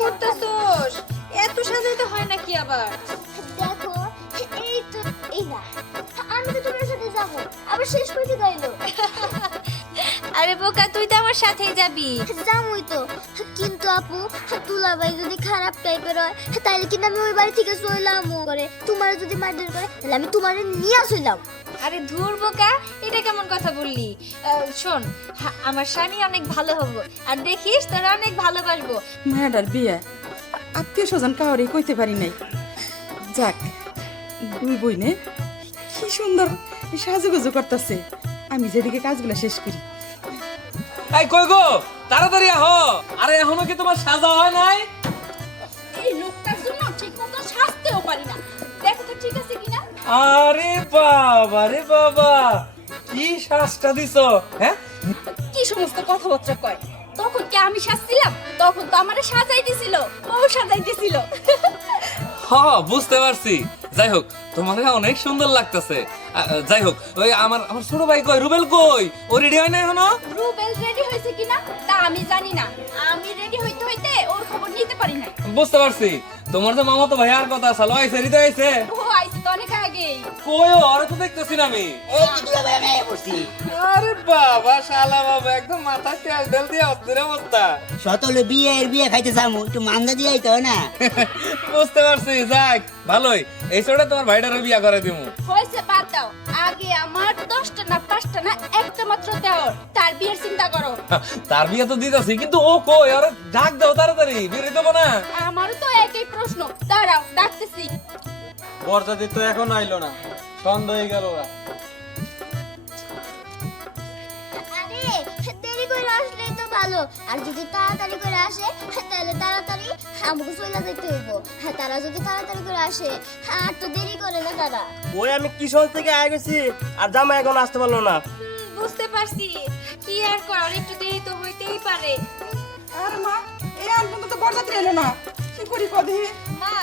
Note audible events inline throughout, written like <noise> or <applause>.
করতেছোস? এত সাজাইতে হয় নাকি আবার? দেখো এই তো এই না আমি তো তোমার সাথে যাব আবার শেষ করে গাইলো <laughs> আরে বোকা তুই তো আমার সাথেই যাবি। যামই তো আপু তুলাবাই যদি খারাপ টাইপের হয় তাহলে কিন্তু আমি ওই বাড়ি থেকে চললাম করে তোমার যদি মারধর করে তাহলে আমি তোমার নিয়ে আসলাম আরে ধুর বোকা এটা কেমন কথা বললি? শোন আমার স্বামী অনেক ভালো হব আর দেখিস তোরা অনেক ভালোবাসবো। মেয়েটার বিয়ে আত্মীয় স্বজন কাউরে কইতে পারি নাই। যাক দুই বইনে কি সুন্দর সাজুগুজু করতেছে। আমি যেদিকে কাজগুলো শেষ করি। এই কই গো? তাড়াতাড়ি আহো। আরে এখনও কি তোমার সাজা হয় নাই? এই লোকটার জন্য ঠিক মতো সাজতেও পারি না। দেখো তো ঠিক আছে কিনা? আরে বাবা রে বাবা কি শ্বাসটা দিছো হ্যাঁ? কি সমস্ত কথাবার্তা কয়? তখন কি আমি সাজছিলাম? তখন তো আমারে সাজাই দিছিল ও সাজাই দিছিল। হ বুঝতে পারছি। যাই হোক তোমার অনেক সুন্দর লাগতেছে। যাই হোক ওই আমার আমার ছোট ভাই কই? রুবেল কই? ও রেডি হয় না এখনও? রুবেল রেডি হয়েছে কিনা তা আমি জানি না। আমি রেডি হইতে হইতে ওর খবর নিতে পারি না বুঝতে পারছি। তোমার যে মামা তো ভাই আর কথা সালো আইছে হৃদয় আইছে ও তো কই ওরে তো দেখতেছি না আমি এই তো দুলা ভাই আমি। পড়ছি আরে বাবা শালা বাবা একদম মাথায় তেল ঢেল দিয়ে অস্থির অবস্থা। সতলে বিয়ে এর বিয়ে খাইতে যাব একটু মান্দা দিয়ে আইতে হয় না? বুঝতে পারছি যাক ভালোই। এই ছোটা তোমার ভাইটারও বিয়া করে দিমু। হয়েছে বাদ দাও। আগে আমার দশটা না পাঁচটা না একটা মাত্র দেওয়ার। তার বিয়ের চিন্তা করো। তার বিয়ে তো দিতেছি কিন্তু ও কই? আরে ডাক দাও তাড়াতাড়ি বেরিয়ে দেবো না। আমারও তো একই প্রশ্ন। দাঁড়াও ডাকতেছি। বরযাত্রী তো এখন আইলো না। সন্ধ্যা হয়ে গেল ওরা আরে দেরি করে আসলেই তো ভালো। আর যদি তাড়াতাড়ি করে আসে তাহলে তাড়াতাড়ি আমাকে চলে যেতে হইব। হ্যাঁ তারা যদি তাড়াতাড়ি করে আসে আর তো দেরি করে না তারা। ওই আমি কিশোর থেকে আয় গেছি আর জামা এখন আসতে পারল না। বুঝতে পারছি। কি আর করার একটু দেরি তো হইতেই পারে। আর মা এই আনবন্ধ তো বরযাত্রী এলো না। কি করি কদি? মা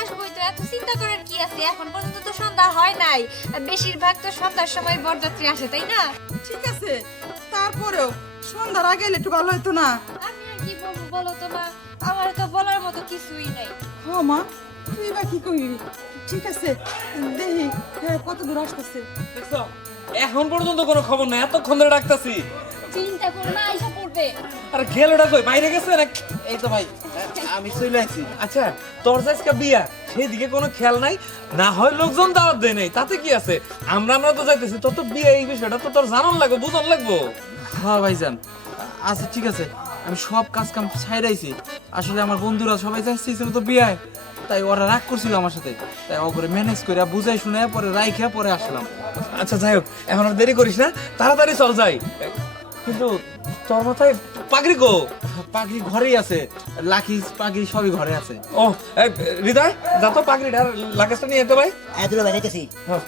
আসবোই তো এত চিন্তা করার কি আছে? এখন পর্যন্ত তো সন্ধ্যা হয় নাই। বেশিরভাগ তো সন্ধ্যার সময় বরযাত্রী আসে তাই না? ঠিক আছে তারপরেও সন্ধ্যার আগে এলে একটু ভালো হতো না। আমি আর কি বলব বলো তো মা? আমার তো বলার মতো কিছুই নাই। মা তুই বা কি করবি ঠিক আছে দেখি হ্যাঁ, কত দূর আসতেছে। দেখছ এখন পর্যন্ত কোনো খবর নাই এতক্ষণ ধরে ডাকতাছি। চিন্তা করো না আইসা পড়বে। আর গেলোটা কই বাইরে গেছে না এই তো ভাই। আমি চলে আচ্ছা তোর আজকে বিয়া সেদিকে কোনো খেয়াল নাই? না হয় লোকজন দাওয়াত দেয় নাই তাতে কি আছে? আমরা আমরা তো যাইতেছি তোর তো বিয়ে এই বিষয়টা তো তোর জানান লাগবে বুঝন লাগবো। হ্যাঁ ভাইজান। আচ্ছা ঠিক আছে। আমি সব কাজ কাম ছাইরাইছি আসলে আমার বন্ধুরা সবাই যাচ্ছিল তো বিয়ায়। তাই ওরা রাগ করছিল আমার সাথে। তাই ও করে ম্যানেজ করে বুঝাই শুনে পরে রাইখা পরে আসলাম। আচ্ছা যাই হোক এখন আর দেরি করিস না তাড়াতাড়ি চল যাই। কিন্তু তোর মাথায় পাগড়ি কো পাখি ঘরেই আছে। লাকি পাখি সবই ঘরে আছে। ও হৃদয় যা তো পাগড়িটা লাগেজটা নিয়ে যেতে ভাই। ভাই হ্যাঁ।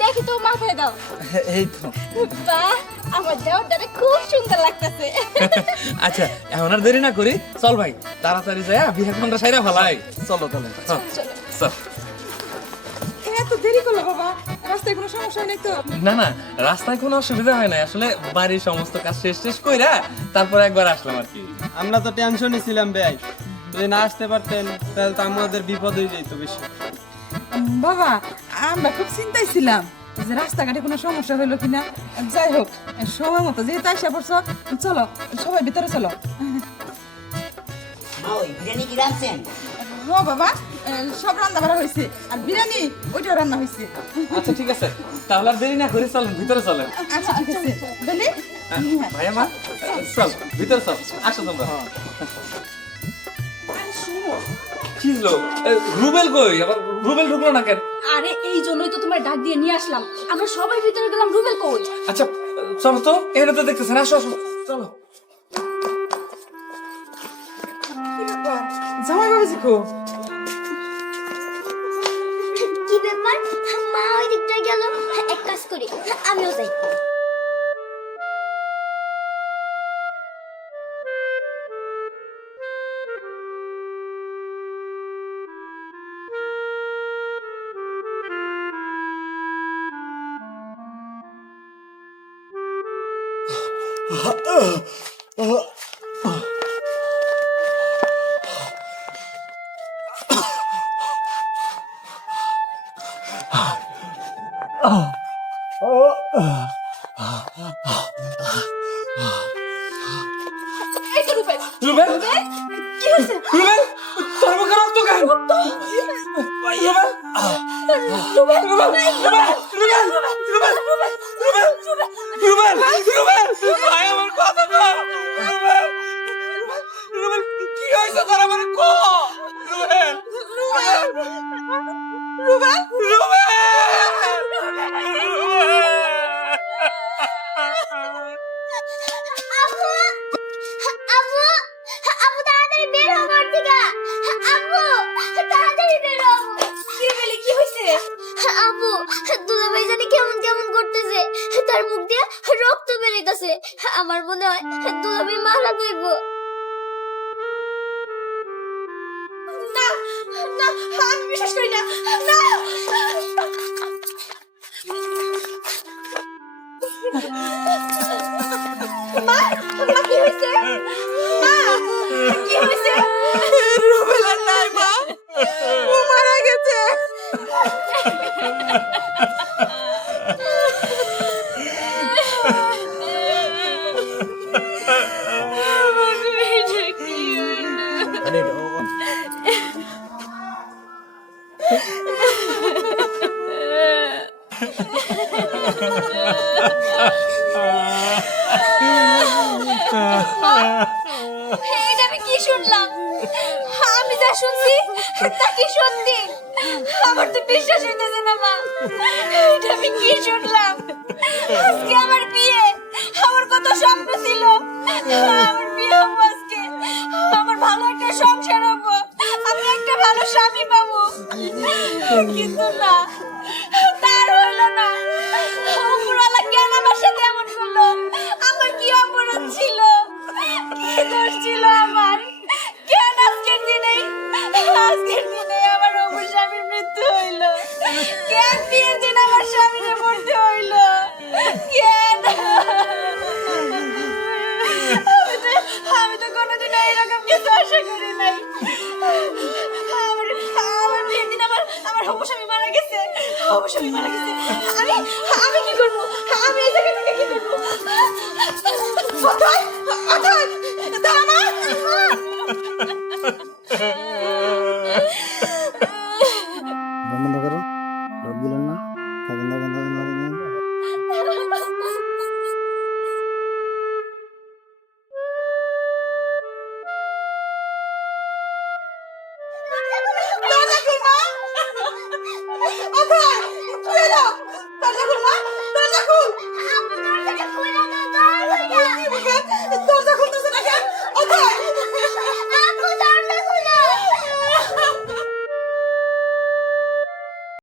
দেখি তো মাথায় দাও। এই তো। বাহ আমার দেওয়ারটারে খুব সুন্দর লাগতেছে। আচ্ছা এখন আর দেরি না করি। চল ভাই তাড়াতাড়ি যায় বিহার ঘণ্টা সাইরা ফেলাই। চলো তাহলে। চল চল। রাস্তায় কোনো সমস্যা নেই তো? না না রাস্তায় কোনো অসুবিধা হয় না আসলে বাড়ির সমস্ত কাজ শেষ শেষ কইরা তারপর একবার আসলাম আর কি। আমরা তো টেনশনই ছিলাম ভাই। যদি না আসতে পারতেন তাহলে তো আমাদের বিপদ হয়ে যেত বেশি। বাবা আমরা খুব চিন্তায় ছিলাম যে রাস্তাঘাটে কোনো সমস্যা হইল কিনা। যাই হোক সময় মতো যেহেতু আসা পড়ছো চলো সবাই ভিতরে চলো। বাবা। সব রান্না বাড়া হয়েছে। আর বিরিয়ানি ওইটাও রান্না হয়েছে। আচ্ছা ঠিক আছে। তাহলে আর দেরি না করি চলেন ভিতরে চলেন। আচ্ছা ঠিক আছে। বলি? ভাইয়া মা চল ভিতরে চল। আসো তোমরা। কি হলো? রুবেল কই? আবার রুবেল ঢুকলো না কেন? আরে এই জন্যই তো তোমার ডাক দিয়ে নিয়ে আসলাম। আমরা সবাই ভিতরে গেলাম রুবেল কই? আচ্ছা চলো তো এখানে তো দেখতেছেন আসো আসো। চলো। জামাই বাবাজি কো কি? আমিও Uh, uh, uh. রুবেল? কি হয়েছে? রুবেল? তোর মুখে রক্ত কেন? রুবেল রুবেল রুবেল রুবেল আমার মনে হয় দুলাভাই মারা যাইব এটা আমি কি শুনলাম আমি যা শুনছি তা কি সত্যি আমার তো বিশ্বাস হইতেছে না মা এটা আমি কি শুনলাম আজকে আমার বিয়ে আমার কত স্বপ্ন ছিল আমার বিয়ে হব ভালো একটা সংসার হব। আমি একটা ভালো স্বামী পাবো। কিন্তু না, তার হইল না। উপরওয়ালা কেন আমার সাথে এমন করল? আমার কি অপরাধ ছিল? কি দোষ ছিল আমার? কেন আজকের দিনে আজকের দিনে আমার অমর স্বামীর মৃত্যু হইল? কেন বিয়ের দিন আমার স্বামীকে মরতে হইল? কেন এরকম কিছু আশা করি নাই আমার আমার দিন আমার আমার হবু মারা গেছে হবু মারা গেছে আমি আমি কি করব আমি এই জায়গা থেকে কি করব অথয় অথয় দাঁড়া